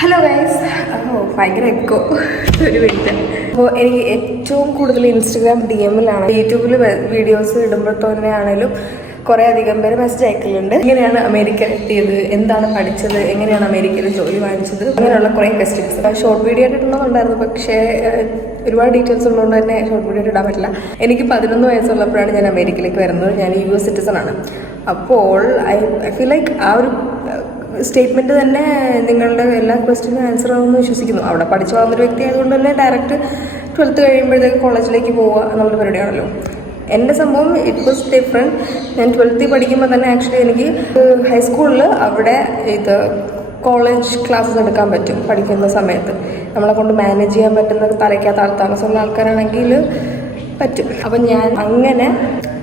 Hello guys. അപ്പോൾ ഭയങ്കര echo ഒരു മിനിറ്റ്. അപ്പോൾ എനിക്ക് ഏറ്റവും കൂടുതൽ ഇൻസ്റ്റഗ്രാം DM-ലാണ്, യൂട്യൂബിൽ വീഡിയോസ് ഇടുമ്പോൾ തന്നെയാണേലും കുറേ അധികം പേര് മെസ്സേജ് അയക്കലുണ്ട്. എങ്ങനെയാണ് അമേരിക്ക എത്തിയത്, എന്താണ് പഠിച്ചത്, എങ്ങനെയാണ് അമേരിക്കയിൽ ജോലി വാങ്ങിച്ചത്, അങ്ങനെയുള്ള കുറേ ക്വസ്റ്റ്യൻസ്. ഷോർട്ട് വീഡിയോ ആയിട്ട് ഇടണമെന്നുണ്ടായിരുന്നു, പക്ഷേ ഒരുപാട് ഡീറ്റെയിൽസ് ഉള്ളതുകൊണ്ട് തന്നെ ഷോർട്ട് വീഡിയോ ആയിട്ട് ഇടാൻ പറ്റില്ല. എനിക്ക് 11 വയസ്സുള്ളപ്പോഴാണ് ഞാൻ അമേരിക്കയിലേക്ക് വരുന്നത്. ഞാൻ US സിറ്റിസണാണ്. അപ്പോൾ ഐ ഫീൽ ലൈക്ക് ആ ഒരു സ്റ്റേറ്റ്മെൻറ്റ് തന്നെ നിങ്ങളുടെ എല്ലാ ക്വസ്റ്റ്യനും ആൻസർ ആവുമെന്ന് വിശ്വസിക്കുന്നു. അവിടെ പഠിച്ചു പോകുന്നൊരു വ്യക്തി ആയതുകൊണ്ട് തന്നെ ഡയറക്റ്റ് 12th കഴിയുമ്പോഴത്തേക്ക് കോളേജിലേക്ക് പോവുക എന്നുള്ള പരിപാടിയാണല്ലോ. എൻ്റെ സംഭവം ഇറ്റ് വാസ് ഡിഫറെൻറ്റ്. ഞാൻ 12th പഠിക്കുമ്പോൾ തന്നെ ആക്ച്വലി എനിക്ക് ഹൈസ്കൂളിൽ അവിടെ കോളേജ് ക്ലാസ്സസ് എടുക്കാൻ പറ്റും. പഠിക്കുന്ന സമയത്ത് നമ്മളെ കൊണ്ട് മാനേജ് ചെയ്യാൻ പറ്റുന്ന തലയ്ക്കകത്ത് താമസമുള്ള ആൾക്കാരാണെങ്കിൽ പറ്റും. അപ്പം ഞാൻ അങ്ങനെ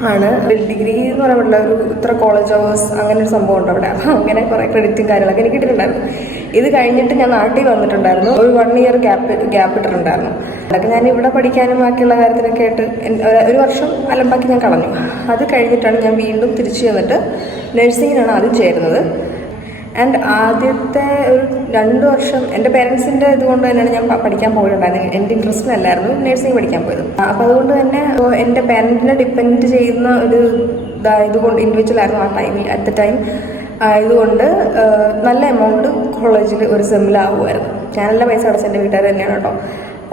ആണ് ഡിഗ്രി എന്ന് പറയുമ്പോൾ ഒരു ഇത്ര കോളേജ് അവേഴ്സ് അങ്ങനെ ഒരു സംഭവം ഉണ്ട് അവിടെ. അപ്പം അങ്ങനെ കുറേ ക്രെഡിറ്റും കാര്യങ്ങളൊക്കെ എനിക്ക് കിട്ടിയിട്ടുണ്ടായിരുന്നു. ഇത് കഴിഞ്ഞിട്ട് ഞാൻ നാട്ടിൽ വന്നിട്ടുണ്ടായിരുന്നു. ഒരു 1 year ഗ്യാപ്പ് ഇട്ടിട്ടുണ്ടായിരുന്നു. അതൊക്കെ ഞാൻ ഇവിടെ പഠിക്കാനും ബാക്കിയുള്ള കാര്യത്തിനൊക്കെ ആയിട്ട് ഒരു വർഷം അലമ്പാക്കി ഞാൻ കളഞ്ഞു. അത് കഴിഞ്ഞിട്ടാണ് ഞാൻ വീണ്ടും തിരിച്ചു ചെന്നിട്ട് നഴ്സിങ്ങിനാണ് ആദ്യം ചേരുന്നത്. ആൻഡ് ആദ്യത്തെ ഒരു 2 വർഷം എൻ്റെ പേരൻസിൻ്റെ ഇതുകൊണ്ട് തന്നെയാണ് ഞാൻ പഠിക്കാൻ പോയിട്ടുണ്ടായിരുന്നത്. എൻ്റെ ഇൻട്രസ്റ്റിനല്ലായിരുന്നു നഴ്സിംഗ് പഠിക്കാൻ പോയത്. അപ്പോൾ അതുകൊണ്ട് തന്നെ എൻ്റെ പേരൻറ്റിനെ ഡിപ്പെൻഡ് ചെയ്യുന്ന ഒരു ഇതുകൊണ്ട് ഇൻഡിവിജ്വൽ ആയിരുന്നു ആ ടൈമിൽ, അറ്റ് ദ ടൈം. ഇതുകൊണ്ട് നല്ല എമൗണ്ട് കോളേജിൽ ഒരു സെമ്മിലാവുമായിരുന്നു. ഞാനെല്ലാം പൈസ അടച്ച എൻ്റെ വീട്ടുകാർ തന്നെയാണ് കേട്ടോ.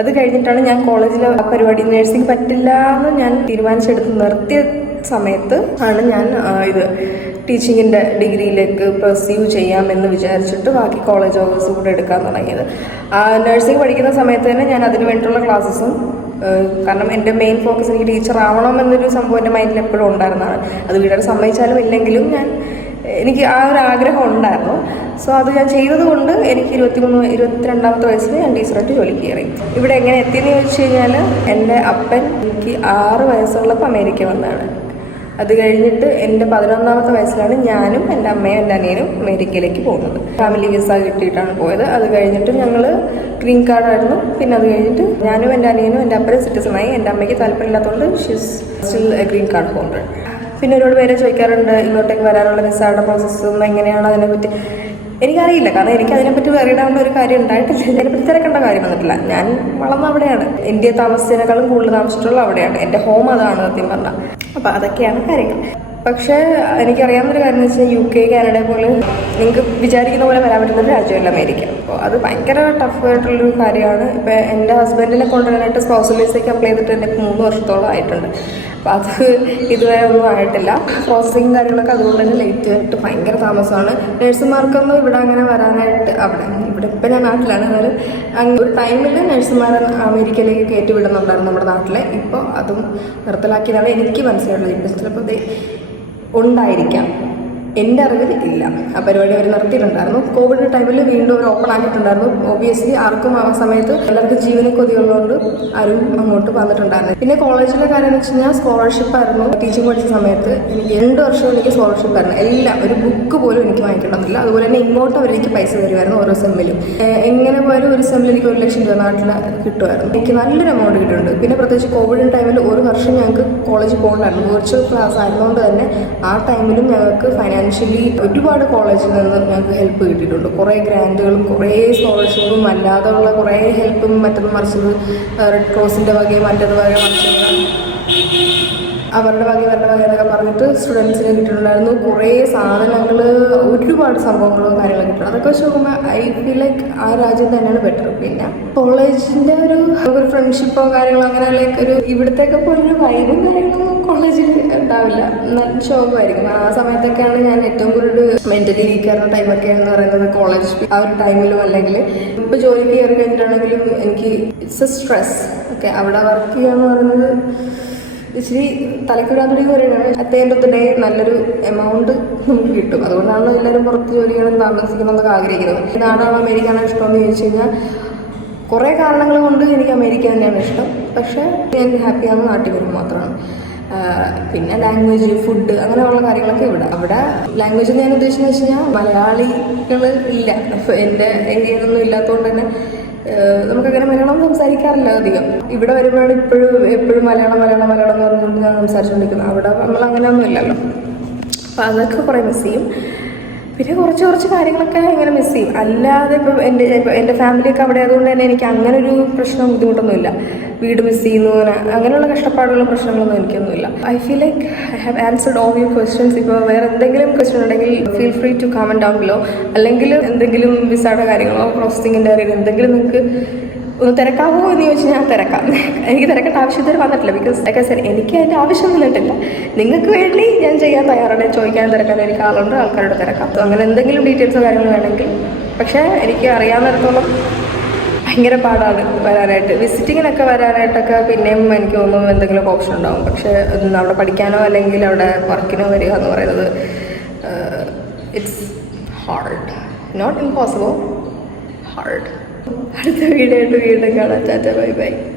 അത് കഴിഞ്ഞിട്ടാണ് ഞാൻ കോളേജിൽ പരിപാടി നഴ്സിംഗ് പറ്റില്ല എന്ന് ഞാൻ തീരുമാനിച്ചെടുത്ത് നിർത്തിയ സമയത്ത് ആണ് ഞാൻ ടീച്ചിങ്ങിൻ്റെ ഡിഗ്രിയിലേക്ക് പെർസ്യൂ ചെയ്യാമെന്ന് വിചാരിച്ചിട്ട് ബാക്കി കോളേജ് അവേഴ്സ് കൂടെ എടുക്കാൻ തുടങ്ങിയത്. നഴ്സിംഗ് പഠിക്കുന്ന സമയത്ത് തന്നെ ഞാൻ അതിന് വേണ്ടിയിട്ടുള്ള ക്ലാസ്സസും, കാരണം എൻ്റെ മെയിൻ ഫോക്കസ് എനിക്ക് ടീച്ചർ ആവണം എന്നൊരു സംഭവം എൻ്റെ മൈൻഡിൽ എപ്പോഴും ഉണ്ടായിരുന്നതാണ്. അത് വീട്ടിൽ സമ്മതിച്ചാലും ഇല്ലെങ്കിലും എനിക്ക് ആ ഒരു ആഗ്രഹം ഉണ്ടായിരുന്നു. സോ അത് ഞാൻ ചെയ്തതുകൊണ്ട് എനിക്ക് 22ാമത്തെ വയസ്സിൽ ഞാൻ ടീച്ചറായിട്ട് ജോലിക്ക് കയറി. ഇവിടെ എങ്ങനെ എത്തിയെന്ന് ചോദിച്ചു കഴിഞ്ഞാൽ എൻ്റെ അപ്പൻ എനിക്ക് 6 വയസ്സുള്ളപ്പോൾ അമേരിക്ക വന്നതാണ്. അത് കഴിഞ്ഞിട്ട് എൻ്റെ 11ാമത്തെ വയസ്സിലാണ് ഞാനും എൻ്റെ അമ്മയും എൻ്റെ അനിയനും അമേരിക്കയിലേക്ക് പോകുന്നത്. ഫാമിലി വിസ കിട്ടിയിട്ടാണ് പോയത്. അത് കഴിഞ്ഞിട്ട് ഞങ്ങൾ ഗ്രീൻ കാർഡായിരുന്നു. പിന്നെ അത് കഴിഞ്ഞിട്ട് ഞാനും എൻ്റെ അനിയനും എൻ്റെ അപ്പനും സിറ്റിസണായി. എൻ്റെ അമ്മയ്ക്ക് താല്പര്യമില്ലാത്തതുകൊണ്ട് she's still a green card holder. പിന്നെ ഒരുപാട് പേരെ ചോദിക്കാറുണ്ട് ഇങ്ങോട്ടേക്ക് വരാനുള്ള വിസയുടെ പ്രോസസ്സും എങ്ങനെയാണ് അതിനെപ്പറ്റി. എനിക്കറിയില്ല, കാരണം എനിക്ക് അതിനെപ്പറ്റി അറിയാനുള്ള ഒരു കാര്യം ഉണ്ടായിട്ടില്ല. അതിനെപ്പറ്റി തിരക്കേണ്ട കാര്യം വന്നിട്ടില്ല. ഞാൻ വളർന്ന അവിടെയാണ്. ഇന്ത്യയിൽ താമസിച്ചതിനേക്കാളും കൂടുതൽ താമസിച്ചിട്ടുള്ള അവിടെയാണ്. എൻ്റെ ഹോം അതാണ് സത്യം പറഞ്ഞാൽ. അപ്പോൾ അതൊക്കെയാണ് കാര്യങ്ങൾ. പക്ഷേ എനിക്കറിയാവുന്നൊരു കാര്യം എന്ന് വെച്ചാൽ UK, കാനഡ പോലെ നിങ്ങൾക്ക് വിചാരിക്കുന്ന പോലെ വരാൻ പറ്റുന്നൊരു രാജ്യമല്ല അമേരിക്ക. അപ്പോൾ അത് ഭയങ്കര ടഫായിട്ടുള്ളൊരു കാര്യമാണ്. ഇപ്പോൾ എൻ്റെ ഹസ്ബൻഡിനെ കൊണ്ടുവരാനായിട്ട് സ്പോൺസർ വിസയ്ക്ക് അപ്ലൈ ചെയ്തിട്ട് എൻ്റെ 3 വർഷത്തോളം ആയിട്ടുണ്ട്. അപ്പോൾ അത് ഇതുവരെ ഒന്നും ആയിട്ടില്ല. പ്രോസസ്സിങ് കാര്യങ്ങളൊക്കെ അതുകൊണ്ട് തന്നെ ലേറ്റ് ആയിട്ട് ഭയങ്കര താമസമാണ്. നഴ്സുമാർക്കൊന്നും ഇവിടെ അങ്ങനെ വരാനായിട്ട് ഇവിടെ ഇപ്പം ഞാൻ നാട്ടിലാണ്. ഒരു ടൈമിൽ നഴ്സുമാരെ അമേരിക്കയിലേക്ക് കയറ്റി വിടുന്നുണ്ടായിരുന്നു നമ്മുടെ നാട്ടിലെ. ഇപ്പോൾ അതും നിർത്തലാക്കിയതാണ് എനിക്ക് മനസ്സിലായിട്ടുള്ളത്. ഇപ്പോൾ ചിലപ്പോൾ ഉണ്ടായിരിക്കാം, എൻ്റെ അറിവിൽ ഇല്ല. ആ പരിപാടി അവർ നിർത്തിയിട്ടുണ്ടായിരുന്നു. കോവിഡ് ടൈമിൽ വീണ്ടും അവർ ഓപ്പൺ ആക്കിയിട്ടുണ്ടായിരുന്നു. ഒബിയസ്ലി ആർക്കും ആ സമയത്ത് എല്ലാവർക്കും ജീവനെ കൊതിയുള്ളതുകൊണ്ട് ആരും അങ്ങോട്ട് വന്നിട്ടുണ്ടായിരുന്നു. പിന്നെ കോളേജിലെ കാര്യം എന്ന് വെച്ച് കഴിഞ്ഞാൽ സ്കോളർഷിപ്പായിരുന്നു. ടീച്ചിങ് പഠിച്ച സമയത്ത് എനിക്ക് 2 വർഷം എനിക്ക് സ്കോളർഷിപ്പായിരുന്നു. എല്ലാം, ഒരു ബുക്ക് പോലും എനിക്ക് വാങ്ങിയിട്ടുണ്ടായിരുന്നില്ല. അതുപോലെ തന്നെ ഇങ്ങോട്ട് അവർ എനിക്ക് പൈസ തരുമായിരുന്നു ഓരോ സെമ്മിലും. എങ്ങനെ പോയാലും ഒരു സെമ്മിൽ എനിക്ക് 1 ലക്ഷം രൂപ നാട്ടിൽ കിട്ടുമായിരുന്നു. എനിക്ക് നല്ലൊരു എമൗണ്ട് കിട്ടുന്നുണ്ട്. പിന്നെ പ്രത്യേകിച്ച് കോവിഡ് ടൈമിൽ 1 വർഷം ഞങ്ങൾക്ക് കോളേജിൽ പോകണ്ടായിരുന്നു. വെർച്വൽ ക്ലാസ് ആയതുകൊണ്ട് തന്നെ ആ ടൈമിലും ഞങ്ങൾക്ക് ഫൈനാൻഷ്യലി ഒരുപാട് കോളേജിൽ നിന്ന് ഞങ്ങൾക്ക് ഹെൽപ്പ് കിട്ടിയിട്ടുണ്ട്. കുറേ ഗ്രാൻറ്റുകളും കുറേ സ്കോളർഷിപ്പും അല്ലാതെയുള്ള കുറേ ഹെൽപ്പും മറ്റൊന്നും മറിച്ചത് റെഡ് ക്രോസിൻ്റെ വകയും മറ്റത് വക മറിച്ചത് അവരുടെ വക എന്നൊക്കെ പറഞ്ഞിട്ട് സ്റ്റുഡൻസിന് കിട്ടിയിട്ടുണ്ടായിരുന്നു. കുറേ സാധനങ്ങൾ, ഒരുപാട് സംഭവങ്ങളും കാര്യങ്ങളും കിട്ടും. അതൊക്കെ വെച്ച് നോക്കുമ്പോൾ ഐ ഫീൽ ലൈക്ക് ആ രാജ്യം തന്നെയാണ് ബെറ്റർ. പിന്നെ കോളേജിൻ്റെ ഒരു ഫ്രണ്ട്ഷിപ്പോ കാര്യങ്ങളോ അങ്ങനെ ലൈക്ക് ഒരു ഇവിടത്തേക്ക് പോലൊരു വൈബും കാര്യങ്ങളൊന്നും കോളേജിൽ ഉണ്ടാവില്ല. നല്ല ശോകമായിരിക്കും. ആ സമയത്തൊക്കെയാണ് ഞാൻ ഏറ്റവും കൂടുതൽ മെൻ്റലി വീക്കായിരുന്ന ടൈമൊക്കെ എന്ന് പറയുന്നത് കോളേജ് ആ ഒരു ടൈമിലും. അല്ലെങ്കിൽ ഇപ്പോൾ ജോലിക്ക് കയറി കഴിഞ്ഞിട്ടാണെങ്കിലും എനിക്ക് ഇറ്റ്സ് എ സ്ട്രെസ്. ഓക്കെ, അവിടെ വർക്ക് ചെയ്യാന്ന് പറയുന്നത് ഇച്ചിരി തലയ്ക്കുരാൻ തുടങ്ങി പറയുകയാണ്. At the end of the day നല്ലൊരു എമൗണ്ട് നമുക്ക് കിട്ടും. അതുകൊണ്ടാണ് എല്ലാവരും പുറത്ത് ജോലി ചെയ്യണം, താമസിക്കണം എന്നൊക്കെ ആഗ്രഹിക്കുന്നത്. നാടാണോ അമേരിക്കയാണോ ഇഷ്ടമെന്ന് ചോദിച്ചു കഴിഞ്ഞാൽ കുറേ കാരണങ്ങൾ കൊണ്ട് എനിക്ക് അമേരിക്ക തന്നെയാണ് ഇഷ്ടം. പക്ഷേ ഞാൻ ഹാപ്പിയാണെന്ന് നാട്ടിൽ വരുമ്പോൾ മാത്രമാണ്. പിന്നെ ലാംഗ്വേജ്, ഫുഡ്, അങ്ങനെയുള്ള കാര്യങ്ങളൊക്കെ അവിടെ ലാംഗ്വേജ് ഞാൻ ഉദ്ദേശിച്ചെന്ന് വെച്ച് കഴിഞ്ഞാൽ മലയാളികൾ ഇല്ല. അപ്പോൾ എൻ്റെ ഏരിയയിലൊന്നും ഇല്ലാത്തതുകൊണ്ട് തന്നെ നമുക്കങ്ങനെ മലയാളം സംസാരിക്കാറില്ല അധികം. ഇവിടെ വരുമ്പോഴാണ് എപ്പോഴും മലയാളം എന്ന് പറഞ്ഞുകൊണ്ട് ഞാൻ സംസാരിച്ചുകൊണ്ടിരിക്കുന്നത്. അവിടെ നമ്മൾ അങ്ങനെയൊന്നും ഇല്ലല്ലോ. അപ്പോൾ അതൊക്കെ കുറേ മിസ് ചെയ്യും. പിന്നെ കുറച്ച് കാര്യങ്ങളൊക്കെ ഇങ്ങനെ മിസ് ചെയ്യും. അല്ലാതെ ഇപ്പം എൻ്റെ ഫാമിലിയൊക്കെ അവിടെ ആയതുകൊണ്ട് തന്നെ എനിക്ക് അങ്ങനെ ഒരു പ്രശ്നം ബുദ്ധിമുട്ടൊന്നുമില്ല. വീട് മിസ് ചെയ്യുന്നു അങ്ങനെയുള്ള കഷ്ടപ്പാടുകളും പ്രശ്നങ്ങളൊന്നും എനിക്കൊന്നുമില്ല. I feel like I have answered all your questions. ഇപ്പോൾ വേറെ എന്തെങ്കിലും ക്വസ്റ്റ്യൻ ഉണ്ടെങ്കിൽ feel free to comment down below. അല്ലെങ്കിൽ എന്തെങ്കിലും വിസയുടെ കാര്യങ്ങളോ പ്രോസസ്സിങ്ങിൻ്റെ കാര്യങ്ങളോ എന്തെങ്കിലും നിങ്ങൾക്ക് ഒന്ന് തിരക്കാവോ എന്ന് ചോദിച്ചാൽ ഞാൻ തിരക്കാം. എനിക്ക് തിരക്കേണ്ട ആവശ്യം ഇതുവരെ വന്നിട്ടില്ല. ബിക്കോസ് ലൈക്ക് സാർ എനിക്ക് അതിൻ്റെ ആവശ്യം വന്നിട്ടില്ല. നിങ്ങൾക്ക് വേണ്ടി ഞാൻ ചെയ്യാൻ തയ്യാറാണ്. ചോദിക്കാൻ തിരക്കാൻ എനിക്ക് ആളുണ്ട്, ആൾക്കാരോട് തിരക്കാം. അപ്പോൾ അങ്ങനെ എന്തെങ്കിലും ഡീറ്റെയിൽസോ കാര്യങ്ങളോ വേണമെങ്കിൽ. പക്ഷേ എനിക്ക് അറിയാവുന്നിടത്തോളം ഭയങ്കര പാടാണ് വരാനായിട്ട്. വിസിറ്റിങ്ങിനൊക്കെ വരാനായിട്ടൊക്കെ പിന്നെയും എനിക്ക് തോന്നുന്നു എന്തെങ്കിലും ഓപ്ഷൻ ഉണ്ടാവും. പക്ഷേ അവിടെ പഠിക്കാനോ അല്ലെങ്കിൽ അവിടെ വർക്കിനോ വരിക എന്ന് പറയുന്നത് it's hard. Not impossible, hard. അടുത്ത വീഡിയോ ആയിട്ട് വീണ്ടും കാണാം. Tata, bye by.